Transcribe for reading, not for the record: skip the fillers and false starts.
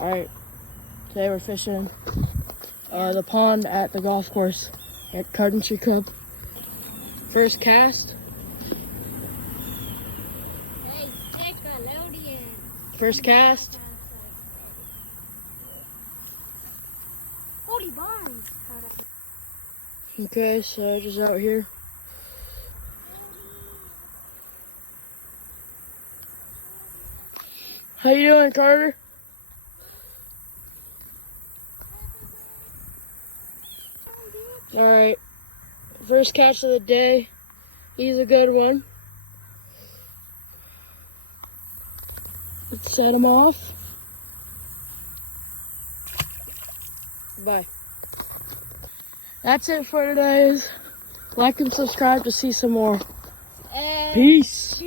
Alright, today we're fishing the pond at the golf course at Country Club. First cast. First cast. Okay, so just out here. How you doing, Carter? Alright, first catch of the day. He's a good one. Let's set him off. Bye. That's it for today. Like and subscribe to see some more. Peace.